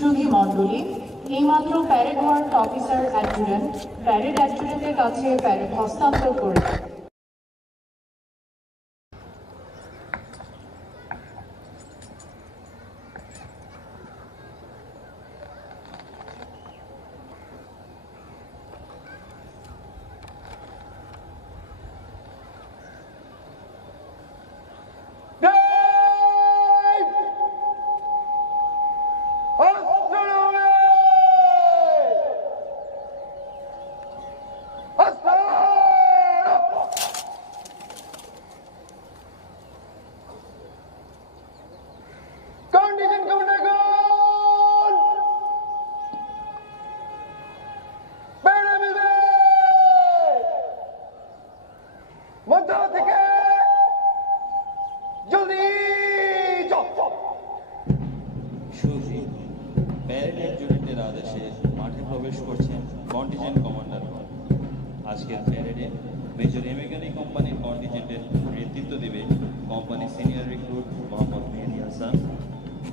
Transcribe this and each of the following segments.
সুধী মণ্ডলী, এইমাত্র parade work officer adjutant parade অ্যাডজুটেন্টের কাছে প্যারেড হস্তান্তর করে। প্যারেড অ্যাডজুটেন্টের আদেশে মাঠে প্রবেশ করছেন কন্টিজেন্ট কমান্ডার। আজকের প্যারেডে মেজর এমেগানি কোম্পানির কন্টিজেন্টের নেতৃত্ব দেবে company senior recruit Mohammad Mehedi Hasan.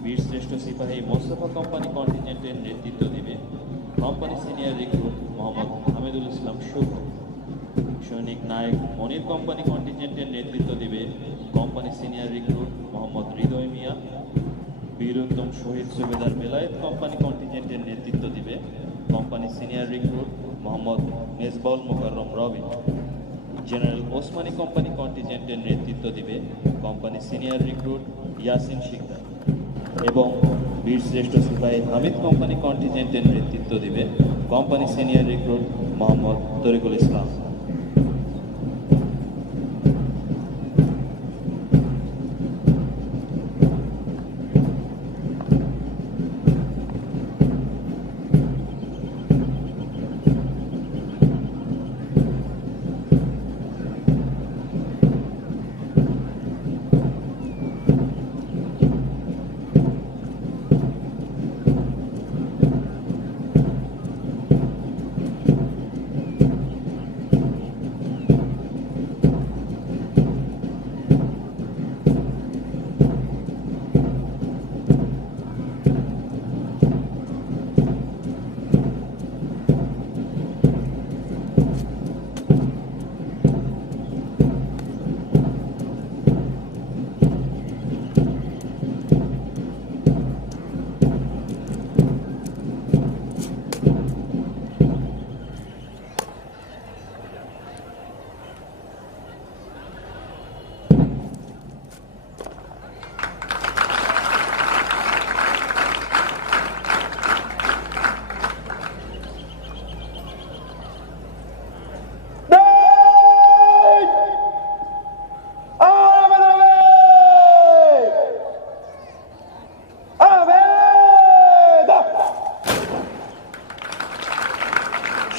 বীরশ্রেষ্ঠ সিপাহী মোস্তফা কোম্পানি কন্টিজেন্টের নেতৃত্ব দেবে company senior recruit Mohammad Hamidul Islam Shuvo. সৈনিক নায়ক মনির কোম্পানি কন্টিজেন্টের নেতৃত্ব দেবে company senior recruit Mohammad Hridoy Mia. বীরোত্তম শহীদ সুবেদার বেলায়েত কোম্পানি কন্টিজেন্টের নেতৃত্ব দিবে company senior recruit Mohammad Mezbaul Mokarram Robi. General Osmani company কন্টিজেন্টের নেতৃত্ব দিবে company senior recruit Yasin Sikder এবং বীরশ্রেষ্ঠ সিপাহী হামিদ কোম্পানি কন্টিজেন্টের নেতৃত্ব দিবে company senior recruit Mohammad Tarikul Islam.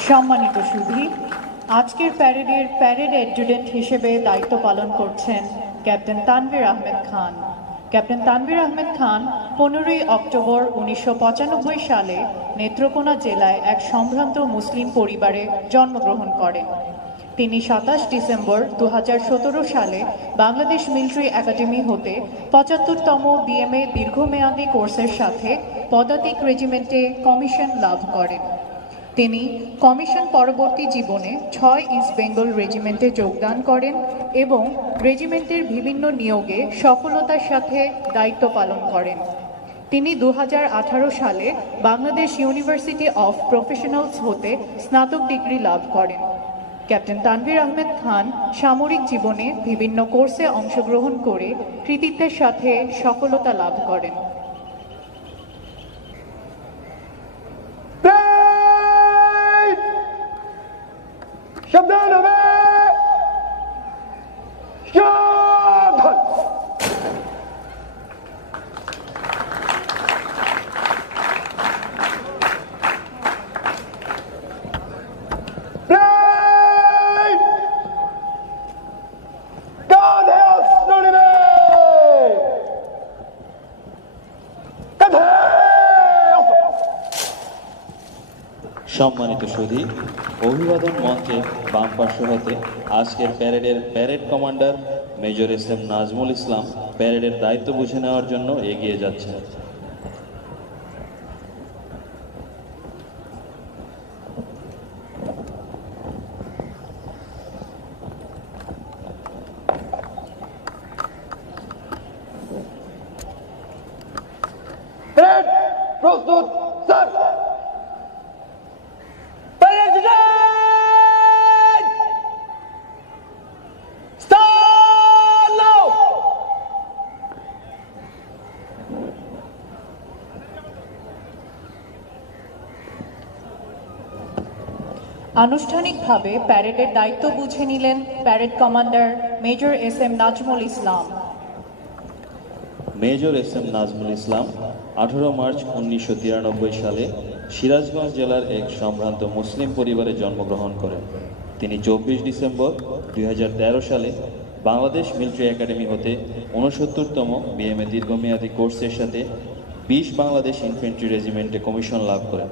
সম্মানিত সুধী, আজকের প্যারেডের প্যারেড অ্যাডজুটেন্ট হিসেবে দায়িত্ব পালন করছেন captain Tanvir Ahmed Khan. Captain Tanvir Ahmed Khan 15ই October 1995 সালে নেত্রকোনা জেলায় এক সম্ভ্রান্ত মুসলিম পরিবারে জন্মগ্রহণ করেন। তিনি 27 ডিসেম্বর 2017 সালে বাংলাদেশ মিলিটারি একাডেমি হতে 75তম বিএমএ দীর্ঘমেয়াদী কোর্সের সাথে পদাতিক রেজিমেন্টে কমিশন লাভ করেন। তিনি কমিশন পরবর্তী জীবনে 6 ইস্ট বেঙ্গল রেজিমেন্টে যোগদান করেন এবং রেজিমেন্টের বিভিন্ন নিয়োগে সফলতার সাথে দায়িত্ব পালন করেন। তিনি 2018 সালে বাংলাদেশ ইউনিভার্সিটি অফ প্রফেশনালস হতে স্নাতক ডিগ্রি লাভ করেন। ক্যাপ্টেন তানভীর আহমেদ খান সামরিক জীবনে বিভিন্ন কোর্সে অংশগ্রহণ করে কৃতিত্বের সাথে সফলতা লাভ করেন। সম্মানিত সুধী, অভিবাদন মঞ্চে বাম পার্শ্ব হতে আজকের প্যারেডের parade commander major S M. Nazmul Islam প্যারেডের দায়িত্ব বুঝে নেওয়ার জন্য এগিয়ে যাচ্ছেন। প্রস্তুত স্যার। আনুষ্ঠানিকভাবে প্যারেডের দায়িত্ব বুঝে নিলেন parade commander major S M Nazmul Islam. Major S M Nazmul Islam 18 March 1993 সালে সিরাজগঞ্জ জেলার এক সম্ভ্রান্ত মুসলিম পরিবারে জন্মগ্রহণ করেন। তিনি 24 ডিসেম্বর 2013 সালে বাংলাদেশ মিলিটারি একাডেমি হতে 69তম বিএমএ দীর্ঘমেয়াদী কোর্সের সাথে 20 বাংলাদেশ ইনফ্যান্ট্রি রেজিমেন্টে কমিশন লাভ করেন।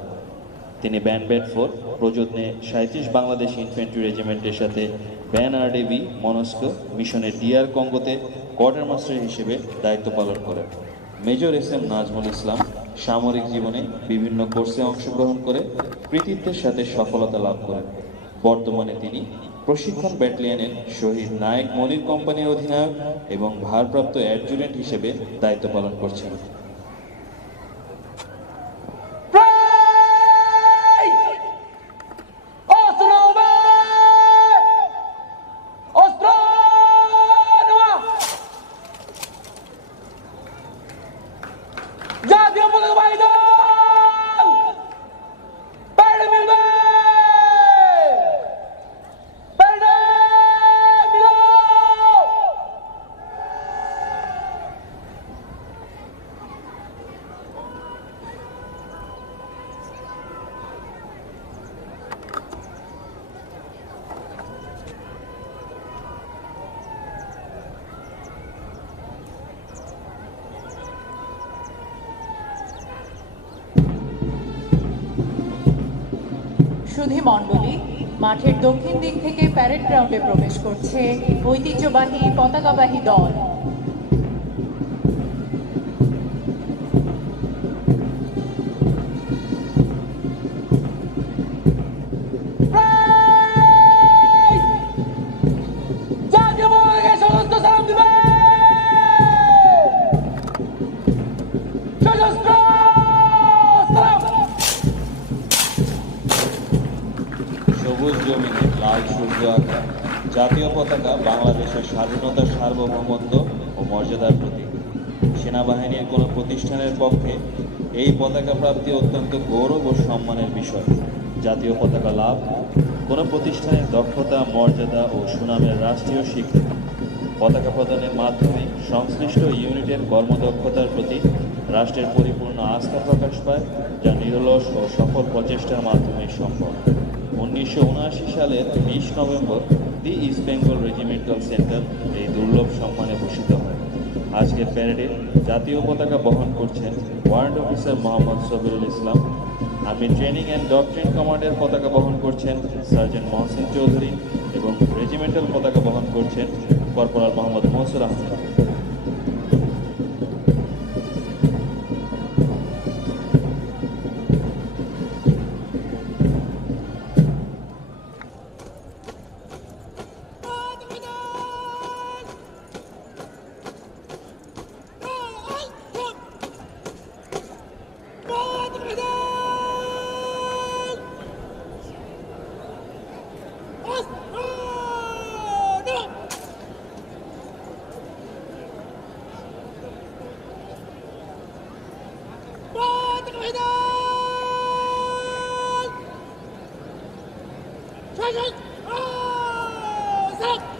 তিনি ব্যান্ড বেডফোর্ড প্রযত্নে 37 বাংলাদেশ ইনফ্যান্ট্রি রেজিমেন্টের সাথে ব্যান আরডিবি মনস্কো মিশনের ডিআর কঙ্গোতে কোয়ার্টার মাস্টার হিসেবে দায়িত্ব পালন করেন। মেজর এস এম নাজমুল ইসলাম সামরিক জীবনে বিভিন্ন কোর্সে অংশগ্রহণ করে কৃতিত্বের সাথে সফলতা লাভ করেন। বর্তমানে তিনি প্রশিক্ষণ ব্যাটালিয়নের শহীদ নায়েক মনির কোম্পানির অধিনায়ক এবং ভারপ্রাপ্ত অ্যাডজুটেন্ট হিসেবে দায়িত্ব পালন করছেন। সুধী মণ্ডলী, মাঠের দক্ষিণ দিক থেকে প্যারেড গ্রাউন্ডে প্রবেশ করছে ঐতিহ্যবাহী পতাকাবাহী দল। সবুজ জমিনে লাল সূর্য আঁকা জাতীয় পতাকা বাংলাদেশের স্বাধীনতা, সার্বভৌমত্ব ও মর্যাদার প্রতীক। সেনাবাহিনীর কোনো প্রতিষ্ঠানের পক্ষে এই পতাকা প্রাপ্তি অত্যন্ত গৌরব ও সম্মানের বিষয়। জাতীয় পতাকা লাভ কোনো প্রতিষ্ঠানের দক্ষতা, মর্যাদা ও সুনামের রাষ্ট্রীয় স্বীকৃতি। পতাকা প্রদানের মাধ্যমে সংশ্লিষ্ট ইউনিটের কর্মদক্ষতার প্রতি রাষ্ট্রের পরিপূর্ণ আস্থা প্রকাশ পায়, যা নিরলস ও সফল প্রচেষ্টার মাধ্যমে সম্ভব। 1979 সালের 20 নভেম্বর দি ইস্ট বেঙ্গল রেজিমেন্টাল সেন্টার এই দুর্লভ সম্মানে ভূষিত হয়। আজকের প্যারেডে জাতীয় পতাকা বহন করছেন ward officer Mohammad Sabirul Islam. Army training and doctrine কমান্ডের পতাকা বহন করছেন সার্জেন্ট মহসিন চৌধুরী এবং রেজিমেন্টাল পতাকা বহন করছেন corporal Mohammad Mansur Ahmed. Sergeant! Oh,